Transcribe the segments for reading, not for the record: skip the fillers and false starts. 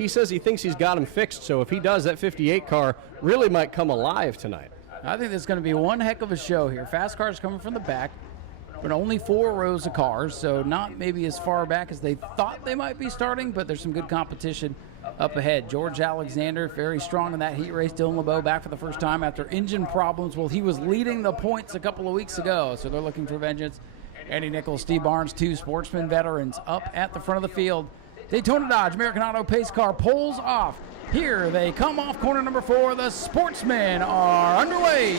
He says he thinks he's got him fixed, so if he does, that 58 car really might come alive tonight. I think there's going to be one heck of a show here. Fast cars coming from the back, but only 4 rows of cars, so not maybe as far back as they thought they might be starting, but there's some good competition up ahead. George Alexander, very strong in that heat race. Dylan LeBeau back for the first time after engine problems. Well, he was leading the points a couple of weeks ago, so they're looking for vengeance. Andy Nichols, Steve Barnes, 2 Sportsman veterans up at the front of the field. Daytona Dodge American Auto pace car pulls off. Here they come off corner number 4. The Sportsmen are underway.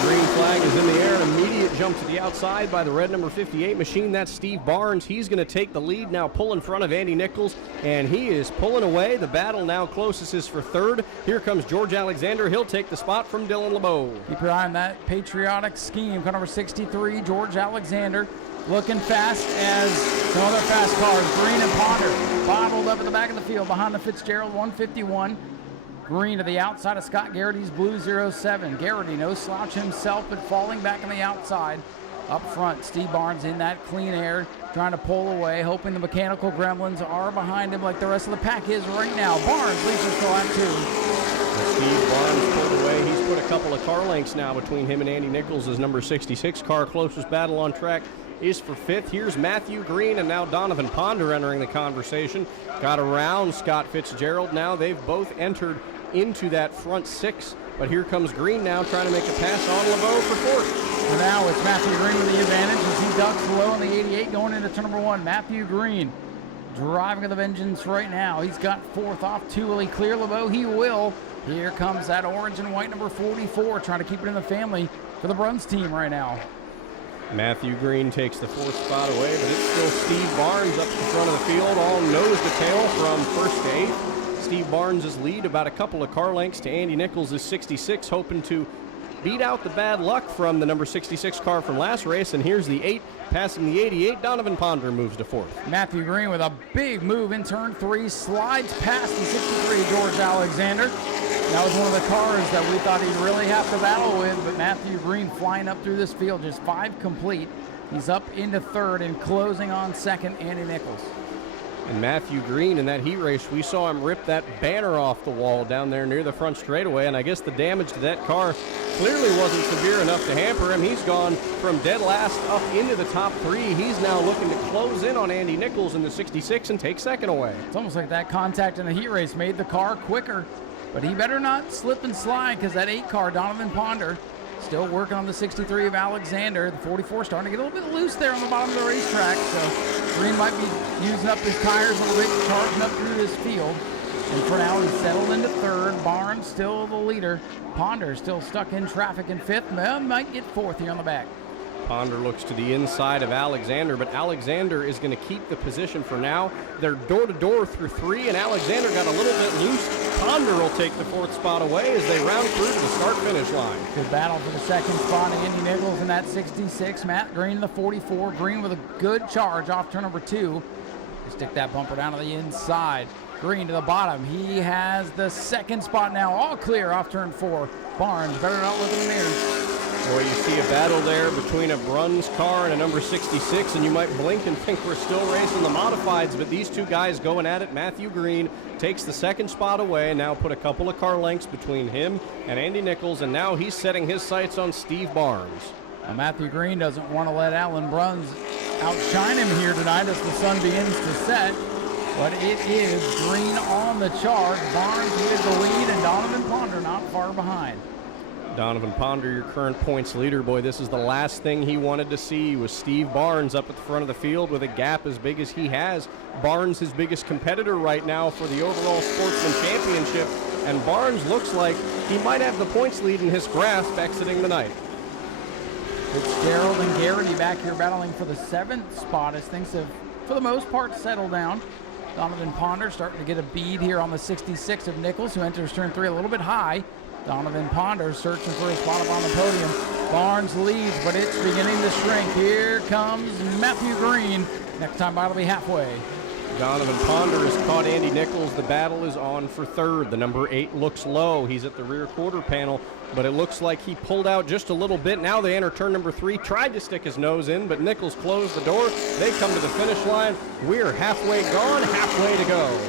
Green flag is in the air. An immediate jump to the outside by the red number 58 machine. That's Steve Barnes. He's going to take the lead now, pull in front of Andy Nichols, and he is pulling away. The battle now closest is for third. Here comes George Alexander. He'll take the spot from Dylan LeBeau. Keep your eye on that patriotic scheme. Car number 63, George Alexander, looking fast as some other fast cars. Green and Ponder bottled up at the back of the field behind the Fitzgerald 151. Green to the outside of Scott Garrity's blue 07. Garrity, no slouch himself, but falling back on the outside. Up front, Steve Barnes in that clean air, trying to pull away, hoping the mechanical gremlins are behind him like the rest of the pack is right now. Barnes leads us to lap 2. Steve Barnes pulled away. He's put a couple of car lengths now between him and Andy Nichols. His number 66 car, closest battle on track, is for 5th. Here's Matthew Green and now Donovan Ponder entering the conversation. Got around Scott Fitzgerald now. They've both entered into that front 6, but here comes Green now trying to make a pass on LeBeau for 4th. So now it's Matthew Green with the advantage as he ducks low in the 88 going into turn number 1. Matthew Green driving to the vengeance right now. He's got 4th off 2. Will he clear LeBeau? He will. Here comes that orange and white number 44 trying to keep it in the family for the Bruns team right now. Matthew Green takes the 4th spot away, but it's still Steve Barnes up the front of the field, all nose to tail from 1st to 8th. Steve Barnes' lead about a couple of car lengths to Andy Nichols' 66, hoping to beat out the bad luck from the number 66 car from last race. And here's the 8, passing the 88. Donovan Ponder moves to 4th. Matthew Green with a big move in turn 3, slides past the 63 George Alexander. That was one of the cars that we thought he'd really have to battle with, but Matthew Green flying up through this field, just 5 complete. He's up into 3rd and closing on 2nd, Andy Nichols. And Matthew Green in that heat race, we saw him rip that banner off the wall down there near the front straightaway, and I guess the damage to that car clearly wasn't severe enough to hamper him. He's gone from dead last up into the top 3. He's now looking to close in on Andy Nichols in the 66 and take 2nd away. It's almost like that contact in the heat race made the car quicker, but he better not slip and slide because that 8 car, Donovan Ponder, still working on the 63 of Alexander. The 44 starting to get a little bit loose there on the bottom of the racetrack, so Green might be using up his tires a little bit, charging up through this field. And for now, he's settled into 3rd. Barnes still the leader. Ponder still stuck in traffic in 5th. Might get 4th here on the back. Ponder looks to the inside of Alexander, but Alexander is going to keep the position for now. They're door-to-door through 3, and Alexander got a little bit loose. Ponder will take the 4th spot away as they round through to the start-finish line. Good battle for the 2nd spot. Andy Nichols in that 66. Matt Green in the 44. Green with a good charge off turn number 2. Stick that bumper down to the inside. Green to the bottom. He has the 2nd spot now, all clear off turn 4. Barnes better not look in the mirror. Boy, you see a battle there between a Bruns car and a number 66, and you might blink and think we're still racing the modifieds, but these 2 guys going at it. Matthew Green takes the 2nd spot away, now put a couple of car lengths between him and Andy Nichols, and now he's setting his sights on Steve Barnes. Now Matthew Green doesn't want to let Alan Bruns outshine him here tonight as the sun begins to set, but it is Green on the charge. Barnes with the lead, and Donovan Ponder not far behind. Donovan Ponder, your current points leader. Boy, this is the last thing he wanted to see was Steve Barnes up at the front of the field with a gap as big as he has. Barnes, his biggest competitor right now for the overall Sportsman Championship, and Barnes looks like he might have the points lead in his grasp exiting the night. Fitzgerald and Garrity back here battling for the 7th spot as things have, for the most part, settled down. Donovan Ponder starting to get a bead here on the 66 of Nichols, who enters turn 3 a little bit high. Donovan Ponder searching for a spot up on the podium. Barnes leads, but it's beginning to shrink. Here comes Matthew Green. Next time by, it'll be halfway. Donovan Ponder has caught Andy Nichols. The battle is on for 3rd. The number 8 looks low. He's at the rear quarter panel, but it looks like he pulled out just a little bit. Now they enter turn number 3. Tried to stick his nose in, but Nichols closed the door. They come to the finish line. We're halfway gone, halfway to go.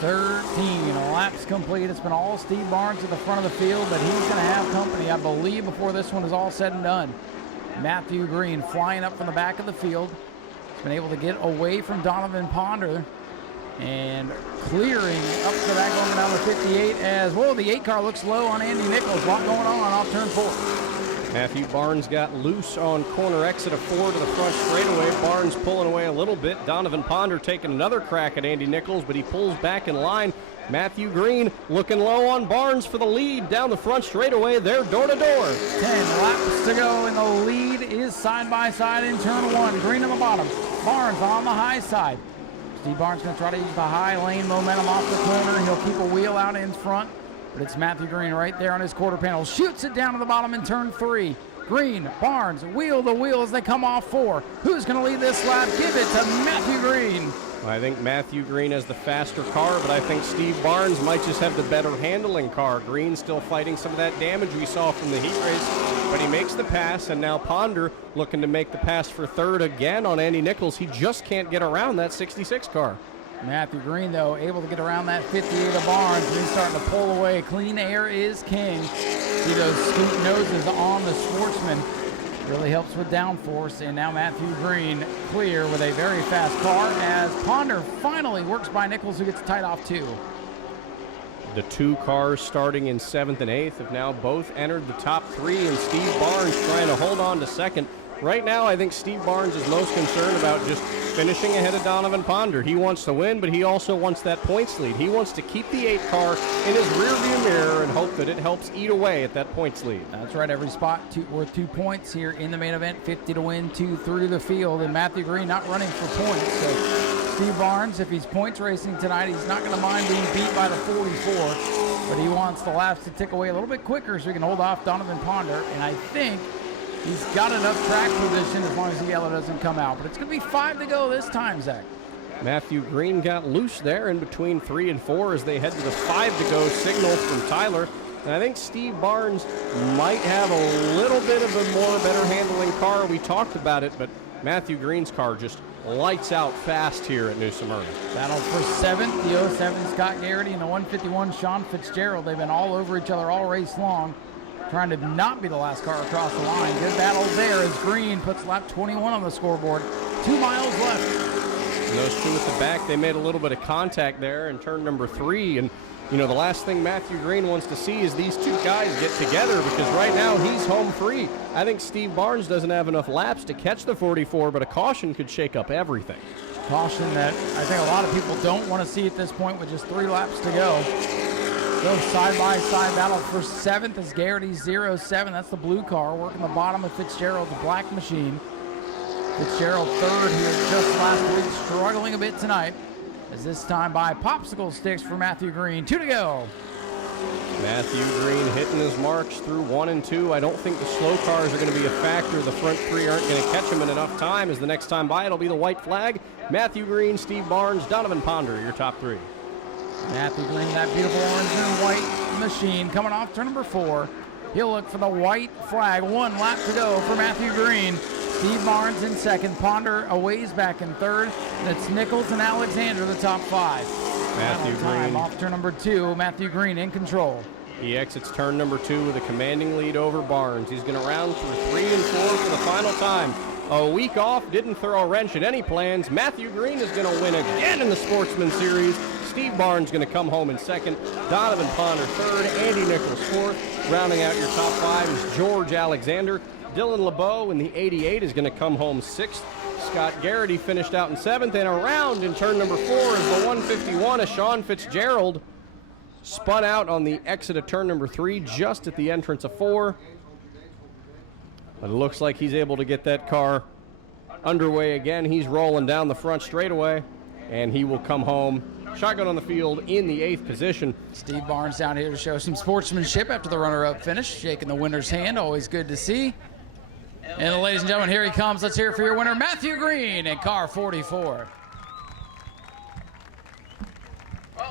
13 laps complete. It's been all Steve Barnes at the front of the field, but he's going to have company, I believe, before this one is all said and done. Matthew Green flying up from the back of the field. He's been able to get away from Donovan Ponder and clearing up to that going down to 58 as well. The 8 car looks low on Andy Nichols. A lot going on off turn 4. Matthew Barnes got loose on corner exit of 4 to the front straightaway. Barnes pulling away a little bit. Donovan Ponder taking another crack at Andy Nichols, but he pulls back in line. Matthew Green looking low on Barnes for the lead down the front straightaway. They're door to door. 10 laps to go, and the lead is side by side in turn 1. Green on the bottom, Barnes on the high side. Steve Barnes going to try to use the high lane momentum off the corner. He'll keep a wheel out in front, but it's Matthew Green right there on his quarter panel. Shoots it down to the bottom in turn 3. Green, Barnes, wheel to wheel as they come off 4. Who's going to lead this lap? Give it to Matthew Green. I think Matthew Green has the faster car, but I think Steve Barnes might just have the better handling car. Green still fighting some of that damage we saw from the heat race, but he makes the pass, and now Ponder looking to make the pass for third again on Andy Nichols. He just can't get around that 66 car. Matthew Green, though, able to get around that 58 of Barnes. He's starting to pull away. Clean air is king. See those scoop noses on the Sportsman. Really helps with downforce, and now Matthew Green clear with a very fast car as Ponder finally works by Nichols, who gets tied off 2. The 2 cars starting in 7th and 8th have now both entered the top 3, and Steve Barnes trying to hold on to second. Right now, I think Steve Barnes is most concerned about just finishing ahead of Donovan Ponder. He wants to win, but he also wants that points lead. He wants to keep the 8 car in his rearview mirror and hope that it helps eat away at that points lead. That's right. Every spot worth 2 points here in the main event. 50 to win, 2 through the field, and Matthew Green not running for points. So Steve Barnes, if he's points racing tonight, he's not going to mind being beat by the 44, but he wants the laps to tick away a little bit quicker so he can hold off Donovan Ponder, and I think he's got enough track position as long as the yellow doesn't come out. But it's going to be 5 to go this time, Zach. Matthew Green got loose there in between 3 and 4 as they head to the 5 to go signal from Tyler. And I think Steve Barnes might have a little bit of a more better handling car. We talked about it, but Matthew Green's car just lights out fast here at New Smyrna. Battle for 7th, the 07 Scott Garrity and the 151 Sean Fitzgerald. They've been all over each other all race long, trying to not be the last car across the line. Good battle there as Green puts lap 21 on the scoreboard. 2 miles left. And those 2 at the back, they made a little bit of contact there in turn number 3. And, you know, the last thing Matthew Green wants to see is these 2 guys get together because right now he's home free. I think Steve Barnes doesn't have enough laps to catch the 44, but a caution could shake up everything. Caution that I think a lot of people don't want to see at this point with just 3 laps to go. Go side-by-side battle for 7th is Garrity 07. That's the blue car working the bottom of Fitzgerald, the black machine. Fitzgerald 3rd here just last week, struggling a bit tonight. As this time by popsicle sticks for Matthew Green. 2 to go. Matthew Green hitting his marks through 1 and 2. I don't think the slow cars are going to be a factor. The front 3 aren't going to catch him in enough time. As the next time by, it'll be the white flag. Matthew Green, Steve Barnes, Donovan Ponder, your top 3. Matthew Green, that beautiful orange and white machine coming off turn number 4. He'll look for the white flag. 1 lap to go for Matthew Green. Steve Barnes in 2nd. Ponder a ways back in 3rd. And it's Nichols and Alexander the top 5. Matthew Green off turn number 2. Matthew Green in control. He exits turn number 2 with a commanding lead over Barnes. He's going to round through 3 and 4 for the final time. A week off, didn't throw a wrench at any plans. Matthew Green is going to win again in the Sportsman Series. Steve Barnes going to come home in 2nd. Donovan Ponder 3rd. Andy Nichols 4th. Rounding out your top 5 is George Alexander. Dylan LeBeau in the 88 is going to come home 6th. Scott Garrity finished out in 7th. And around in turn number 4 is the 151 of Sean Fitzgerald. Spun out on the exit of turn number 3 just at the entrance of 4. But it looks like he's able to get that car underway again. He's rolling down the front straightaway, and he will come home shotgun on the field in the 8th position. Steve Barnes down here to show some sportsmanship after the runner-up finish, shaking the winner's hand, always good to see. And ladies and gentlemen, here he comes. Let's hear it for your winner, Matthew Green in car 44.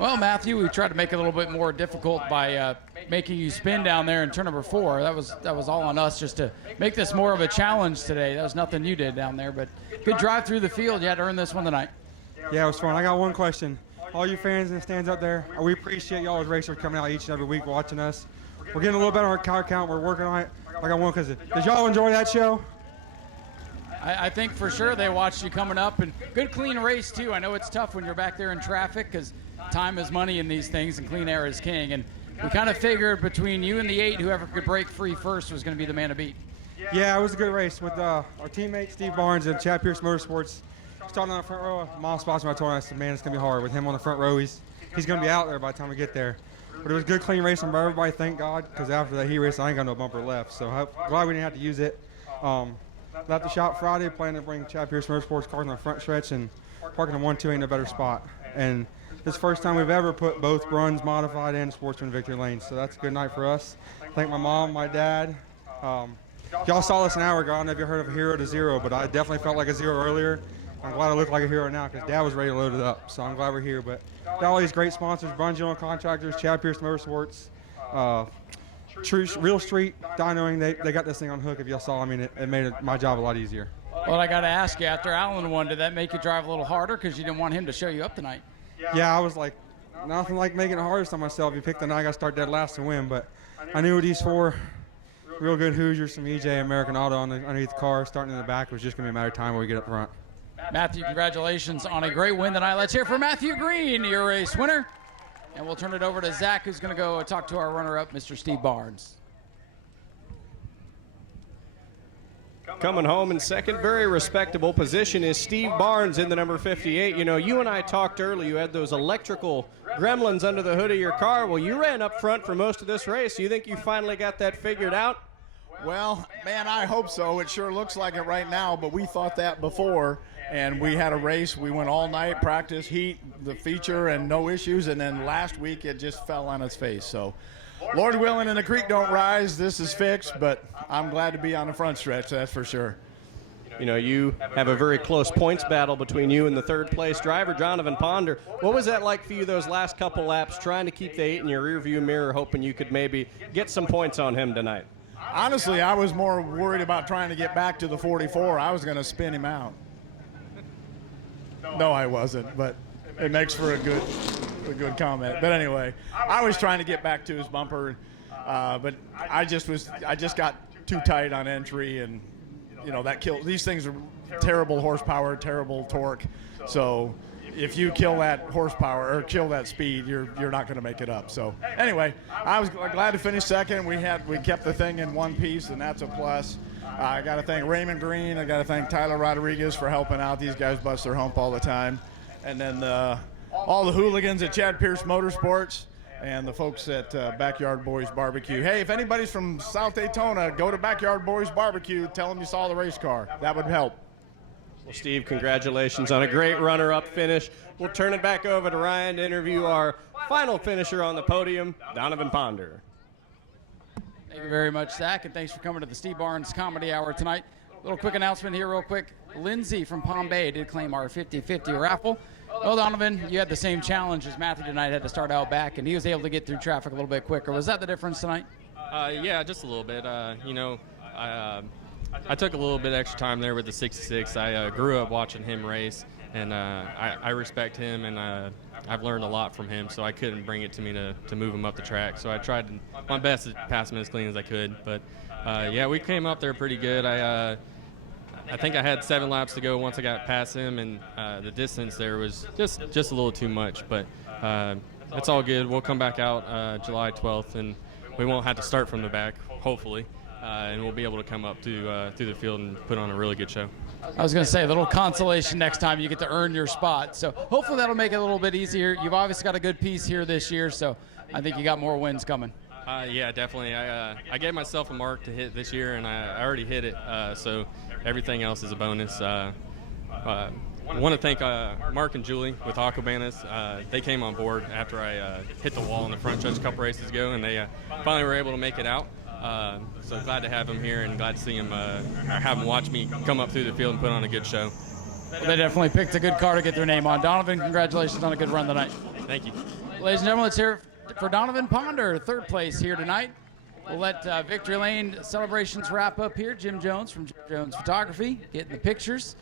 Well, Matthew, we tried to make it a little bit more difficult by making you spin down there in turn number 4. That was all on us just to make this more of a challenge today. That was nothing you did down there, but good drive through the field. You had to earn this one tonight. Yeah, it was fun. I got one question. all you fans in the stands out there. We appreciate y'all as racers coming out each and every week watching us. We're getting a little better on our car count. We're working on it. Like I want, because did y'all enjoy that show? I think for sure they watched you coming up, and good clean race too. I know it's tough when you're back there in traffic because time is money in these things and clean air is king. And we kind of figured between you and the 8, whoever could break free first was going to be the man to beat. Yeah, it was a good race with our teammate Steve Barnes and Chad Pierce Motorsports. Starting on the front row, Miles Sportsman, I told him, I said, man, it's going to be hard with him on the front row. He's going to be out there by the time we get there. But it was a good, clean racing by everybody, thank God, because after that heat race, I ain't got no bumper left. So I'm glad we didn't have to use it. Left the shop Friday, planning to bring Chad Pierce Motorsports cars on the front stretch, and parking in 1-2 ain't a better spot. And this is the first time we've ever put both runs, modified, and Sportsman victory lanes. So that's a good night for us. Thank my mom, my dad. Y'all saw this an hour ago. I don't know if you heard of a hero to zero, but I definitely felt like a zero earlier. I'm glad I look like a hero now because Dad was ready to load it up. So I'm glad we're here. But got all these great sponsors, Brun General Contractors, Chad Pierce Motorsports, Real Street, Dynoing. They got this thing on hook. If y'all saw, I mean, it made my job a lot easier. Well, I got to ask you, after Allen won, did that make you drive a little harder because you didn't want him to show you up tonight? Yeah, I was like, nothing like making it hardest on myself. You pick the night, I got to start dead last to win. But I knew these 4 real good Hoosiers from EJ, American Auto underneath the car, starting in the back, was just going to be a matter of time when we get up front. Matthew, congratulations on a great win tonight. Let's hear for Matthew Green, your race winner. And we'll turn it over to Zach, who's going to go talk to our runner-up, Mr. Steve Barnes. Coming home in second, very respectable position is Steve Barnes in the number 58. You know, you and I talked earlier. You had those electrical gremlins under the hood of your car. Well, you ran up front for most of this race. You think you finally got that figured out? Well, man, I hope so. It sure looks like it right now, but we thought that before. And we had a race. We went all night, practice, heat, the feature, and no issues. And then last week, it just fell on its face. So, Lord willing and the creek don't rise, this is fixed. But I'm glad to be on the front stretch, that's for sure. You know, you have a very close points battle between you and the third-place driver, Donovan Ponder. What was that like for you those last couple laps, trying to keep the 8 in your rearview mirror, hoping you could maybe get some points on him tonight? Honestly, I was more worried about trying to get back to the 44. I was going to spin him out. No, I wasn't, but it makes for a good comment. But anyway, I was trying to get back to his bumper, but I just got too tight on entry, and you know that killed. These things are terrible horsepower, terrible torque. So if you kill that horsepower or kill that speed, you're not going to make it up. So anyway, I was glad to finish second. We kept the thing in one piece, and that's a plus. I got to thank Raymond Green. I got to thank Tyler Rodriguez for helping out. These guys bust their hump all the time. And then all the hooligans at Chad Pierce Motorsports and the folks at Backyard Boys Barbecue. Hey, if anybody's from South Daytona, go to Backyard Boys Barbecue. Tell them you saw the race car. That would help. Well, Steve, congratulations on a great runner-up finish. We'll turn it back over to Ryan to interview our final finisher on the podium, Donovan Ponder. Thank you very much, Zach, and thanks for coming to the Steve Barnes Comedy Hour tonight. Little quick announcement here real quick. Lindsay from Palm Bay did claim our 50-50 raffle. Well, Donovan, you had the same challenge as Matthew tonight, had to start out back, and he was able to get through traffic a little bit quicker. Was that the difference tonight? Yeah, just a little bit. I took a little bit extra time there with the 66. I grew up watching him race, and I respect him, and I've learned a lot from him, so I couldn't bring it to me to move him up the track. So I tried my best to pass him as clean as I could. But, yeah, we came up there pretty good. I think I had 7 laps to go once I got past him, and the distance there was just a little too much. But it's all good. We'll come back out July 12th, and we won't have to start from the back, hopefully. And we'll be able to come up through the field and put on a really good show. I was going to say, a little consolation next time you get to earn your spot. So hopefully that'll make it a little bit easier. You've obviously got a good piece here this year, so I think you got more wins coming. Yeah, definitely. I gave myself a mark to hit this year, and I already hit it, so everything else is a bonus. I want to thank Mark and Julie with Aquabanas. They came on board after I hit the wall in the front stretch a couple races ago, and they finally were able to make it out. So glad to have him here and glad to see him, have him watch me come up through the field and put on a good show. They definitely picked a good car to get their name on. Donovan, congratulations on a good run tonight. Thank you. Ladies and gentlemen, let's hear it for Donovan Ponder, third place here tonight. We'll let Victory Lane celebrations wrap up here. Jim Jones from Jim Jones Photography getting the pictures.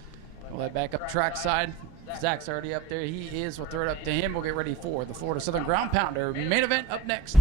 We'll head back up trackside. Zach's already up there. He is. We'll throw it up to him. We'll get ready for the Florida Southern Ground Pounder main event up next.